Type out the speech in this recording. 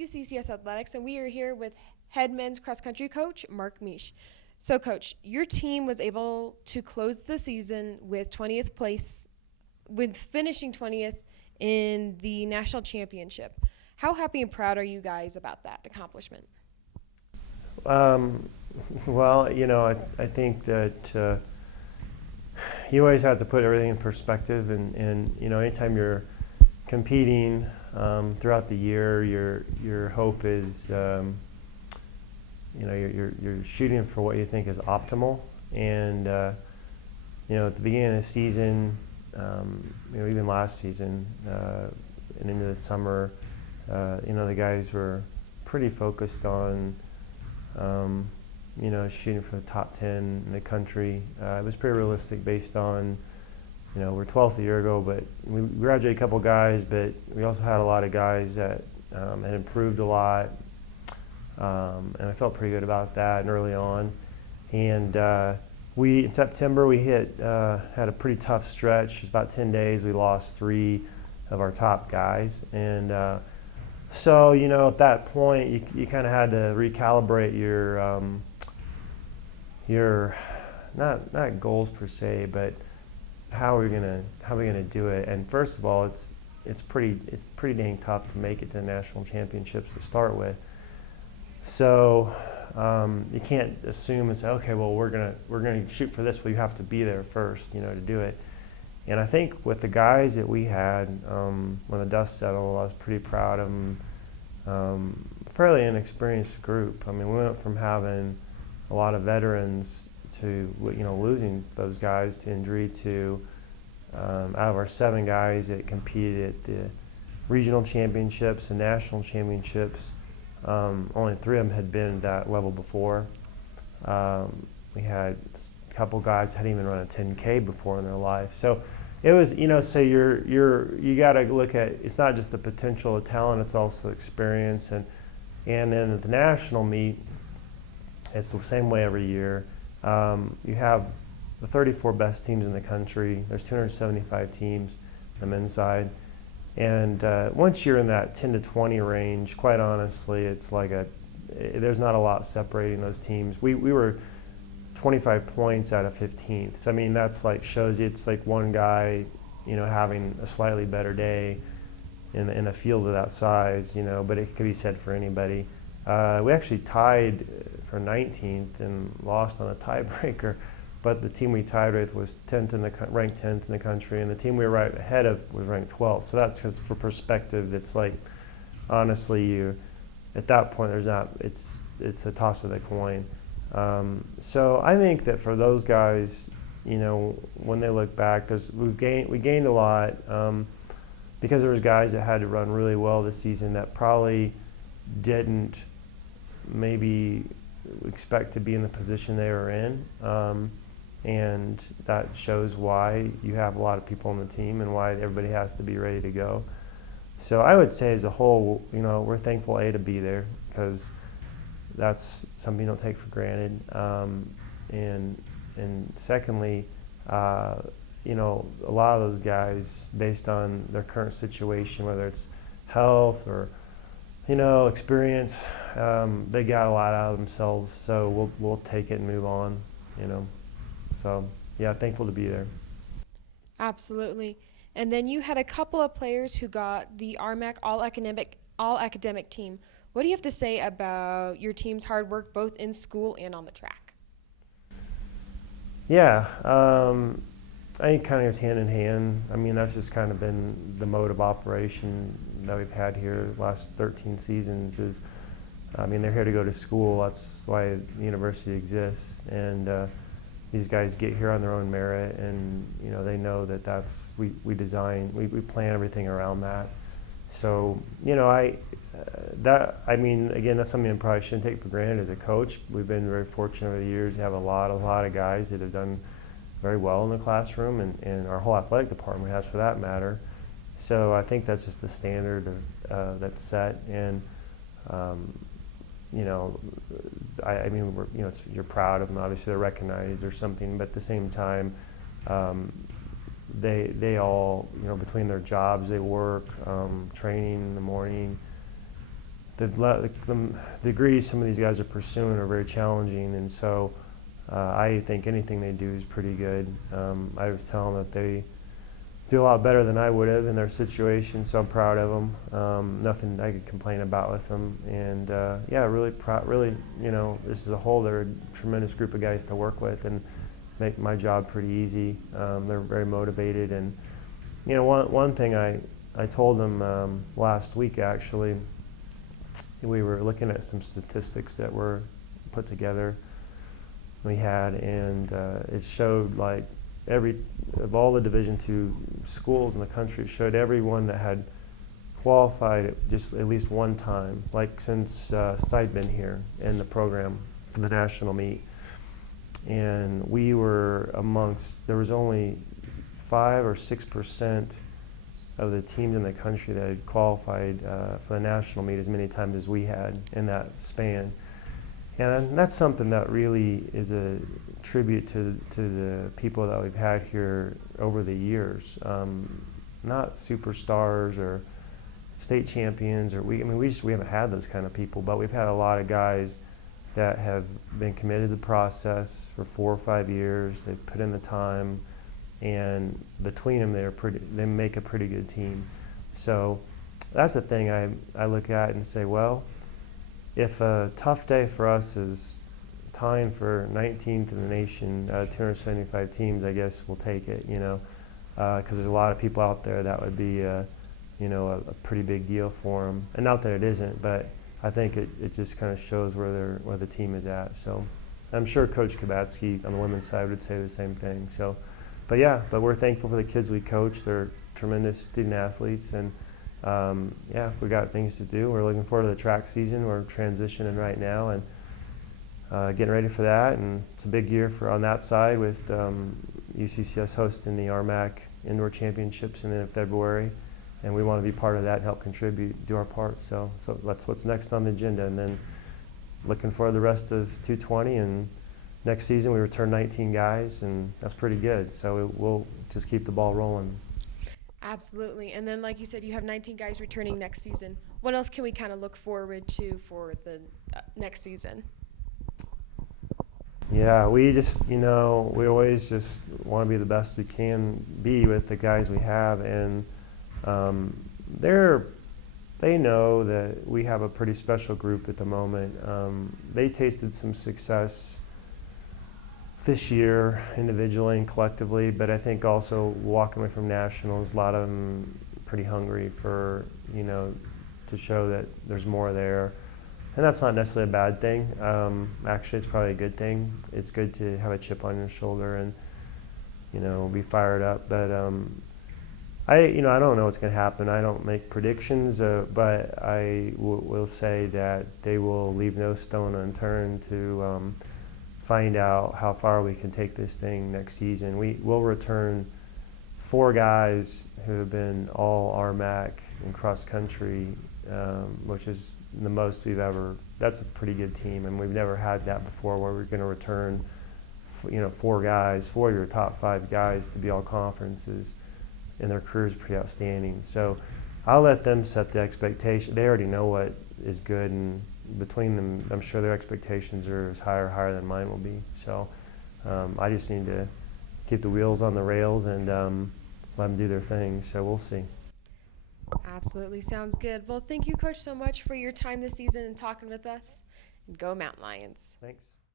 UCCS Athletics, and we are here with head men's cross country coach Mark Misch. So, coach, your team was able to close the season with 20th place, with finishing 20th in the national championship. How happy and proud are you guys about that accomplishment? Um, well, I think that you always have to put everything in perspective, and anytime you're competing throughout the year, your hope is, you're shooting for what you think is optimal, and at the beginning of the season, even last season and into the summer, the guys were pretty focused on. Shooting for the top 10 in the country. It was pretty realistic based on, we're 12th a year ago, but we graduated a couple guys, but we also had a lot of guys that had improved a lot, and I felt pretty good about that and early on. And in September, we had a pretty tough stretch. It was about 10 days. We lost 3 of our top guys, and so, at that point, you kind of had to recalibrate your not goals per se, but how are we gonna do it? And first of all, it's pretty dang tough to make it to the national championships to start with. So you can't assume and say, okay, well we're gonna shoot for this. Well, you have to be there first, to do it. And I think with the guys that we had, when the dust settled, I was pretty proud of them. Fairly inexperienced group. I mean, we went from having a lot of veterans to, losing those guys to injury to, out of our 7 guys that competed at the regional championships and national championships, only 3 of them had been at that level before. We had a couple guys that hadn't even run a 10K before in their life. So it was, so you got to look at, it's not just the potential of talent, it's also experience. And then at the national meet, it's the same way every year. You have the 34 best teams in the country. There's 275 teams on the men's side. And once you're in that 10 to 20 range, quite honestly, it's like there's not a lot separating those teams. We were 25 points out of 15th. So, I mean, that's like shows you it's like one guy, having a slightly better day in a field of that size, but it could be said for anybody. We actually tied for 19th and lost on a tiebreaker, but the team we tied with was ranked 10th in the country, and the team we were right ahead of was ranked 12th. So that's because, for perspective, it's like, honestly, at that point, it's a toss of the coin. So I think that for those guys, when they look back, we gained a lot because there was guys that had to run really well this season that probably didn't maybe expect to be in the position they were in, and that shows why you have a lot of people on the team and why everybody has to be ready to go. So I would say as a whole, we're thankful to be there, because that's something you don't take for granted. And secondly, a lot of those guys, based on their current situation, whether it's health or experience, they got a lot out of themselves. So we'll take it and move on. So yeah, thankful to be there. Absolutely. And then you had a couple of players who got the RMAC all academic team. What do you have to say about your team's hard work, both in school and on the track? Yeah, I think kind of goes hand in hand. I mean, that's just kind of been the mode of operation that we've had here the last 13 seasons. They're here to go to school. That's why the university exists. And these guys get here on their own merit, and they know that we plan everything around that. So again, that's something I probably shouldn't take for granted as a coach. We've been very fortunate over the years to have a lot of guys that have done very well in the classroom, and our whole athletic department has, for that matter. So I think that's just the standard that's set, and you're proud of them. Obviously, they're recognized or something, but at the same time, they all, between their jobs, they work, training in the morning, the degrees some of these guys are pursuing are very challenging, and so I think anything they do is pretty good. I was telling them that they do a lot better than I would have in their situation, so I'm proud of them. Nothing I could complain about with them, and yeah, really proud. Really, this as a whole, they're a tremendous group of guys to work with and make my job pretty easy. They're very motivated, and one thing I told them last week actually. We were looking at some statistics that were put together we had, and it showed like of all the Division II schools in the country, it showed everyone that had qualified just at least one time, like since I'd been here in the program for the national meet. And we were there was only 5 or 6% of the teams in the country that had qualified for the national meet as many times as we had in that span. And that's something that really is a tribute to the people that we've had here over the years. Not superstars or state champions, or we haven't had those kind of people, but we've had a lot of guys that have been committed to the process for 4 or 5 years. They've put in the time, and between them they make a pretty good team. So that's the thing I look at and say, well, if a tough day for us is tying for 19th in the nation, 275 teams, I guess we'll take it, because there's a lot of people out there that would be a pretty big deal for them. And not that it isn't, but I think it just kind of shows where the team is at. So I'm sure Coach Kabatsky on the women's side would say the same thing. So, but we're thankful for the kids we coach. They're tremendous student athletes, and yeah, we got things to do. We're looking forward to the track season. We're transitioning right now and getting ready for that. And it's a big year on that side with UCCS hosting the RMAC Indoor Championships in February. And we want to be part of that and help contribute, do our part. So that's what's next on the agenda. And then looking for the rest of 220. And next season we return 19 guys, and that's pretty good. So we'll just keep the ball rolling. Absolutely. And then, like you said, you have 19 guys returning next season. What else can we kind of look forward to for the next season? Yeah, we just, we always just want to be the best we can be with the guys we have, and they know that we have a pretty special group at the moment. They tasted some success this year individually and collectively, but I think also walking away from nationals, a lot of them pretty hungry for, to show that there's more there. And that's not necessarily a bad thing. Actually, it's probably a good thing. It's good to have a chip on your shoulder and, be fired up. But I don't know what's going to happen. I don't make predictions, but I will say that they will leave no stone unturned to find out how far we can take this thing next season. We will return 4 guys who have been all RMAC in cross country, which is the most we've ever. That's a pretty good team, and we've never had that before, where we're going to return, 4 guys, 4 of your top 5 guys to be all conferences, and their careers are pretty outstanding. So I'll let them set the expectation. They already know what is good, and between them, I'm sure their expectations are as higher than mine will be. So I just need to keep the wheels on the rails and let them do their thing. So we'll see. Absolutely. Sounds good. Well, thank you, Coach, so much for your time this season and talking with us. And go Mountain Lions. Thanks.